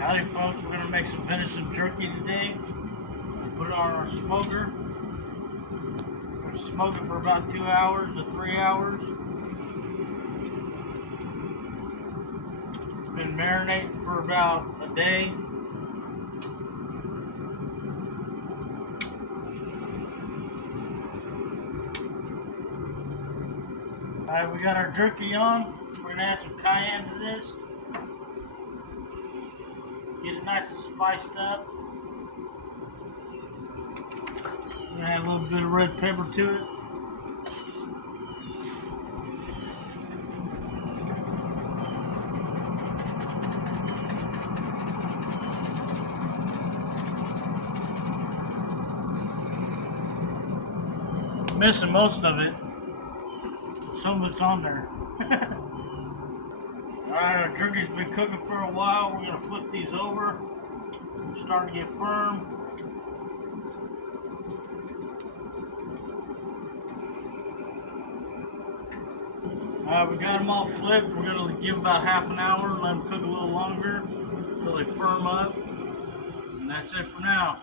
Howdy folks, we're going to make some venison jerky today. Put it on our smoker. We're going to smoke it for about 2 hours to 3 hours. Been marinating for about a day. Alright, we got our jerky on. We're going to add some cayenne to this. Get it nice and spiced up. We're going to add a little bit of red pepper to it. Missing most of it. Some of it's on there. Alright, our jerky's been cooking for a while. We're going to flip these over. They're starting to get firm. Alright, we got them all flipped. We're going to give about half an hour and let them cook a little longer until they firm up. And that's it for now.